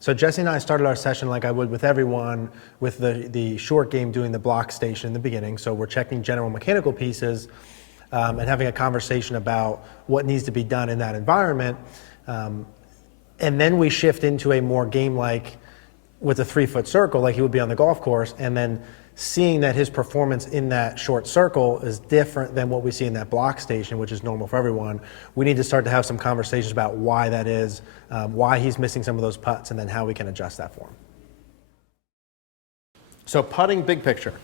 So Jesse and I started our session like I would with everyone, with the short game doing the block station in the beginning. So we're checking general mechanical pieces and having a conversation about what needs to be done in that environment. And then we shift into a more game-like with a 3-foot circle, like he would be on the golf course, and then seeing that his performance in that short circle is different than what we see in that block station, which is normal for everyone. We need to start to have some conversations about why that is, why he's missing some of those putts, and then how we can adjust that for him. So putting big picture.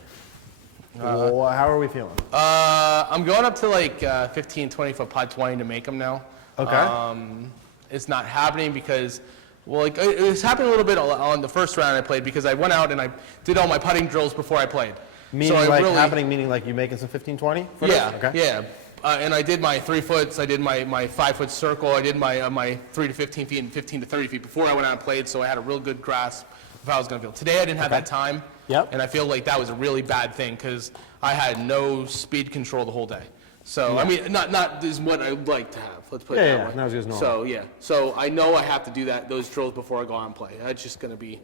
How are we feeling? I'm going up to like 15, 20 foot putts, wanting to make them now. Okay. It's not happening because, well, like it was happening a little bit on the first round I played because I went out and I did all my putting drills before I played. Meaning so like really, happening, meaning like you making some 15, 20? Yeah, okay. yeah. And I did my 3 foots, I did my 5-foot circle, I did my 3 to 15 feet and 15 to 30 feet before I went out and played, so I had a real good grasp of how I was going to feel. Today I didn't have that time, and I feel like that was a really bad thing because I had no speed control the whole day. So, I mean, not is what I'd like to have. Let's put it that way. That was just normal. So, yeah. So, I know I have to do those drills before I go out and play. That's just going to be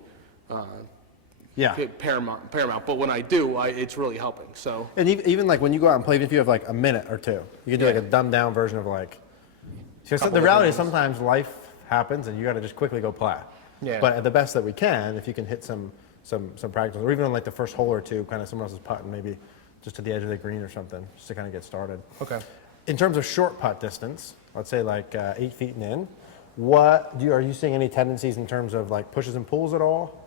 paramount. But when I do, it's really helping. So. And even like when you go out and play, even if you have like a minute or two, you can do like a dumbed down version of like, the reality is sometimes life happens and you got to just quickly go play. Yeah. But at the best that we can, if you can hit some practice, or even on like the first hole or two, kind of someone else's putt and maybe just to the edge of the green or something, just to kind of get started. Okay. In terms of short putt distance, let's say like 8 feet and in, are you seeing any tendencies in terms of like pushes and pulls at all?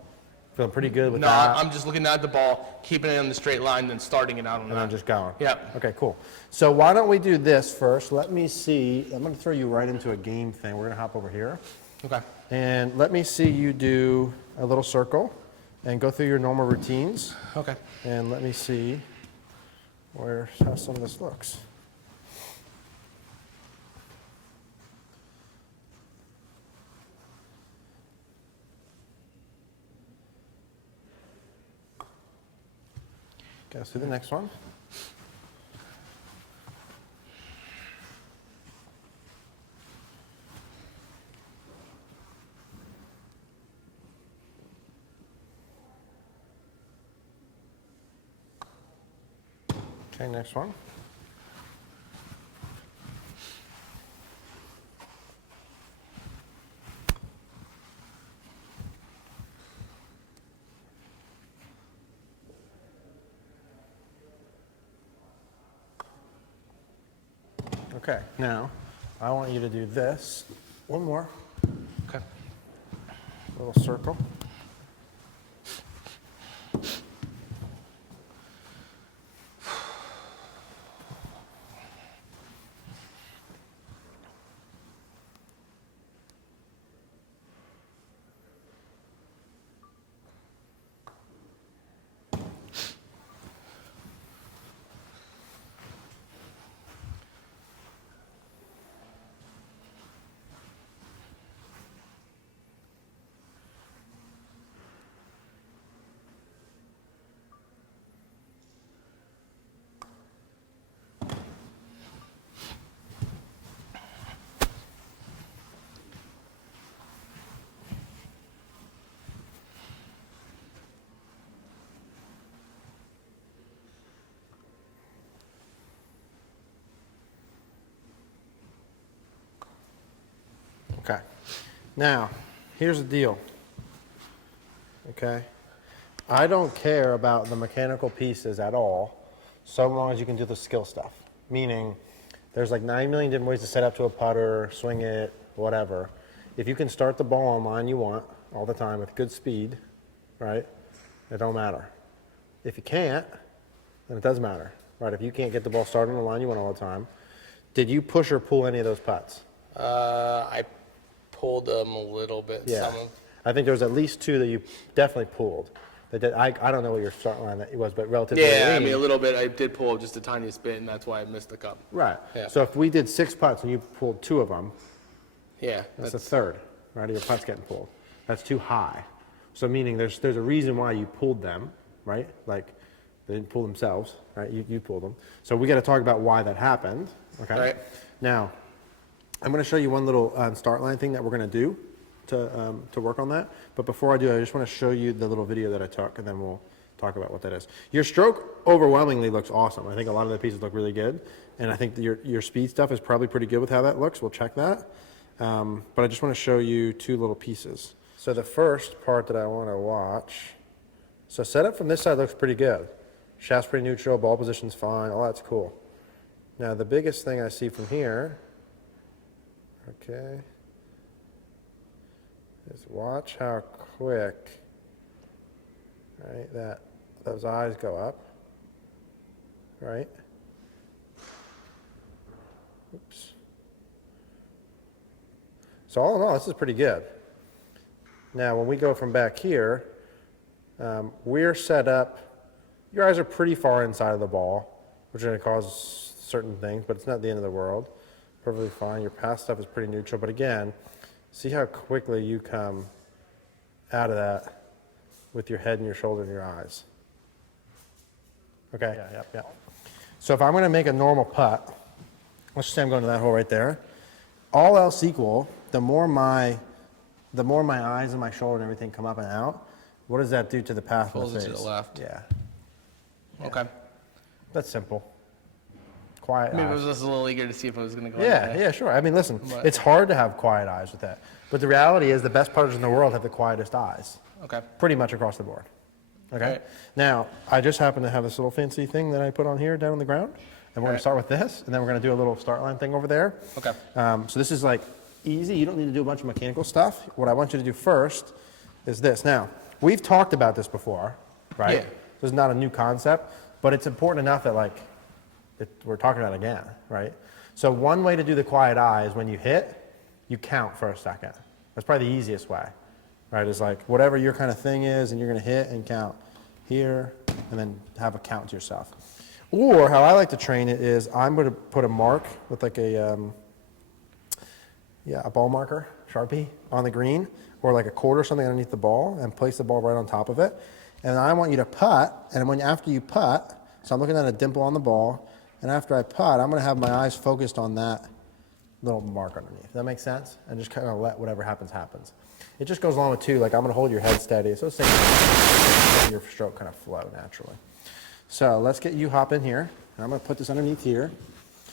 Feeling pretty good with that? No, I'm just looking at the ball, keeping it on the straight line, then starting it out on that. And then just going? Yep. Okay, cool. So why don't we do this first? Let me see. I'm going to throw you right into a game thing. We're going to hop over here. Okay. And let me see you do a little circle and go through your normal routines. Okay. And let me see how some of this looks. Okay, let's do the next one. Okay, next one. Okay, now I want you to do this. One more. Okay. Little circle. Okay. Now, here's the deal. Okay. I don't care about the mechanical pieces at all, so long as you can do the skill stuff. Meaning, there's like 9 million different ways to set up to a putter, swing it, whatever. If you can start the ball on line you want all the time with good speed, right, it don't matter. If you can't, then it does matter, right? If you can't get the ball started on the line you want all the time, did you push or pull any of those putts? I pulled them a little bit. Yeah. Some of I think there was at least 2 that you definitely pulled. I don't know what your start line that was, but relatively. Yeah, I mean a little bit. I did pull just the tiniest bit, and that's why I missed the cup. Right. Yeah. So if we did 6 putts and you pulled 2 of them, Yeah. that's a third, right? Of your putts getting pulled. That's too high. So meaning there's a reason why you pulled them, right? Like they didn't pull themselves, right? You pulled them. So we got to talk about why that happened. Okay. Right. Now, I'm going to show you one little start line thing that we're going to do. to work on that. But before I do, I just want to show you the little video that I took, and then we'll talk about what that is. Your stroke overwhelmingly looks awesome. I think a lot of the pieces look really good, and I think your speed stuff is probably pretty good with how that looks. We'll check that. But I just want to show you two little pieces. So the first part that I want to watch, so setup from this side looks pretty good. Shaft's pretty neutral, ball position's fine, all that's cool. Now the biggest thing I see from here, okay, is watch how quick, right, that those eyes go up, right? Oops. So all in all, this is pretty good. Now when we go from back here, we're set up, your eyes are pretty far inside of the ball, which is going to cause certain things, but it's not the end of the world. Perfectly fine. Your pass stuff is pretty neutral, but again, see how quickly you come out of that with your head and your shoulder and your eyes. Okay? Yeah. So if I'm going to make a normal putt, let's just say I'm going to that hole right there. All else equal, the more my eyes and my shoulder and everything come up and out, what does that do to the path of the face? Pulls it to the left. Yeah. Okay. That's simple. Quiet Maybe eyes. I was just a little eager to see if it was going to go. Yeah, sure. I mean, listen, But- it's hard to have quiet eyes with that. But the reality is the best putters in the world have the quietest eyes. Okay. Pretty much across the board. Okay? Right. Now, I just happen to have this little fancy thing that I put on here down on the ground. And we're going to start with this, and then we're going to do a little start line thing over there. Okay. So this is like easy. You don't need to do a bunch of mechanical stuff. What I want you to do first is this. Now, we've talked about this before, right? Yeah. This is not a new concept, but it's important enough that like we're talking about it again, right? So one way to do the quiet eye is when you hit, you count for a second. That's probably the easiest way, right? Is like whatever your kind of thing is, and you're going to hit and count here, and then have a count to yourself. Or how I like to train it is I'm going to put a mark with like a ball marker, Sharpie, on the green, or like a cord or something underneath the ball, and place the ball right on top of it. And I want you to putt, and after you putt, so I'm looking at a dimple on the ball, and after I putt, I'm going to have my eyes focused on that little mark underneath. Does that make sense? And just kind of let whatever happens, happens. It just goes along with too, like I'm going to hold your head steady, so same let your stroke kind of flow naturally. So let's get you hop in here. I'm going to put this underneath here.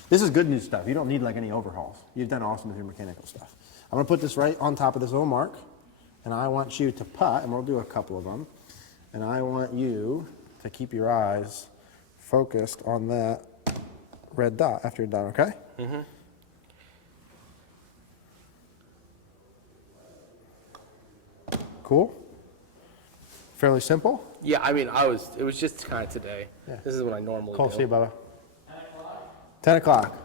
This is good news stuff. You don't need like any overhauls. You've done awesome with your mechanical stuff. I'm going to put this right on top of this little mark, and I want you to putt, and we'll do a couple of them. And I want you to keep your eyes focused on that red dot after you're done, okay? Mm-hmm. Cool? Fairly simple? Yeah, I mean, it was just kind of today. Yeah. This is what I normally Cool, do. see you, Bubba. 10 o'clock.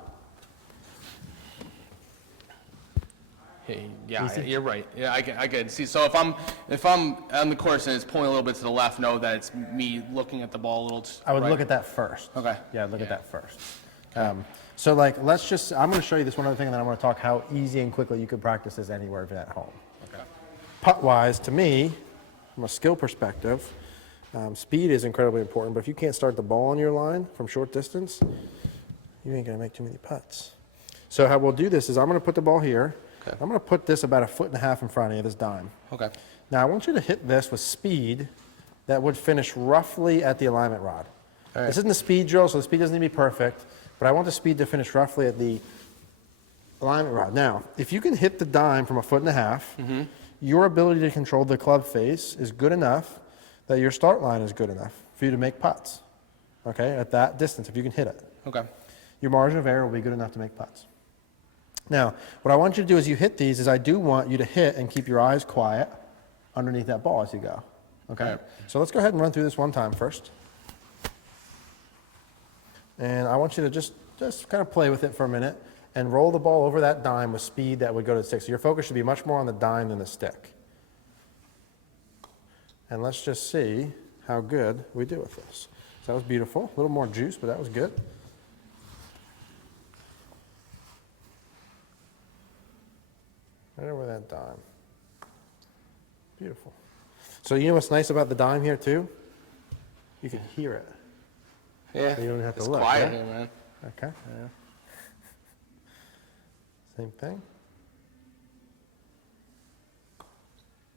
Hey, yeah, you're right. Yeah, I can see. So if I'm on the course and it's pulling a little bit to the left, know that it's me looking at the ball a little. I would right. look at that first. Okay. Yeah, look at that first. So like, I'm going to show you this one other thing, and then I'm going to talk how easy and quickly you could practice this anywhere even at home. Okay. Putt-wise, to me, from a skill perspective, speed is incredibly important, but if you can't start the ball on your line from short distance, you ain't going to make too many putts. So how we'll do this is I'm going to put the ball here. Okay. I'm going to put this about 1.5 feet in front of you, this dime. Okay. Now I want you to hit this with speed that would finish roughly at the alignment rod. All right. This isn't a speed drill, so the speed doesn't need to be perfect, but I want the speed to finish roughly at the alignment rod. Now, if you can hit the dime from 1.5 feet, your ability to control the club face is good enough that your start line is good enough for you to make putts, okay, at that distance, if you can hit it. Okay. Your margin of error will be good enough to make putts. Now, what I want you to do as you hit these is I do want you to hit and keep your eyes quiet underneath that ball as you go, okay? Right. So let's go ahead and run through this one time first. And I want you to just kind of play with it for a minute and roll the ball over that dime with speed that would go to the stick. So your focus should be much more on the dime than the stick. And let's just see how good we do with this. So that was beautiful. A little more juice, but that was good. Right over that dime. Beautiful. So you know what's nice about the dime here too? You can hear it. Yeah. So you don't have to it's look. quiet right? here, man. Okay. Yeah. Same thing.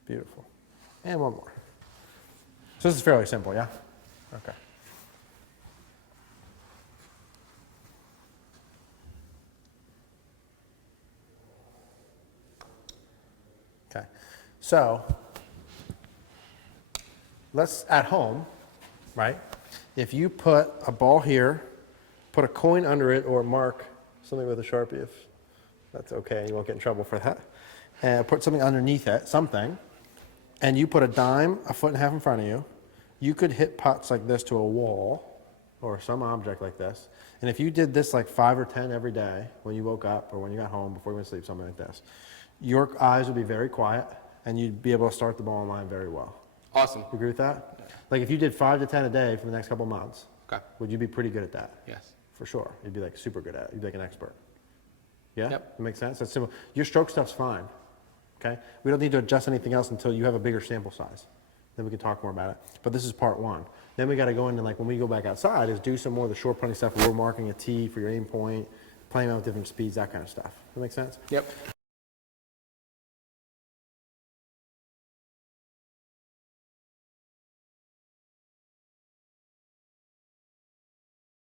Beautiful. And one more. So this is fairly simple, yeah? Okay. Okay. So let's, at home, right? If you put a ball here, put a coin under it, or mark something with a Sharpie, if that's okay, you won't get in trouble for that. And put something underneath it, something, and you put a dime 1.5 feet in front of you, you could hit putts like this to a wall or some object like this. And if you did this like 5 or 10 every day when you woke up or when you got home before you went to sleep, something like this, your eyes would be very quiet and you'd be able to start the ball in line very well. Awesome. You agree with that? Yeah. Like if you did 5 to 10 a day for the next couple of months, Okay. would you be pretty good at that? Yes. For sure. You'd be like super good at it. You'd be like an expert. Yeah? Yep. That makes sense? That's simple. Your stroke stuff's fine. Okay? We don't need to adjust anything else until you have a bigger sample size. Then we can talk more about it. But this is part 1. Then we got to go into, like, when we go back outside, is do some more of the short putting stuff where we're marking a tee for your aim point, playing out with different speeds, that kind of stuff. That make sense? Yep.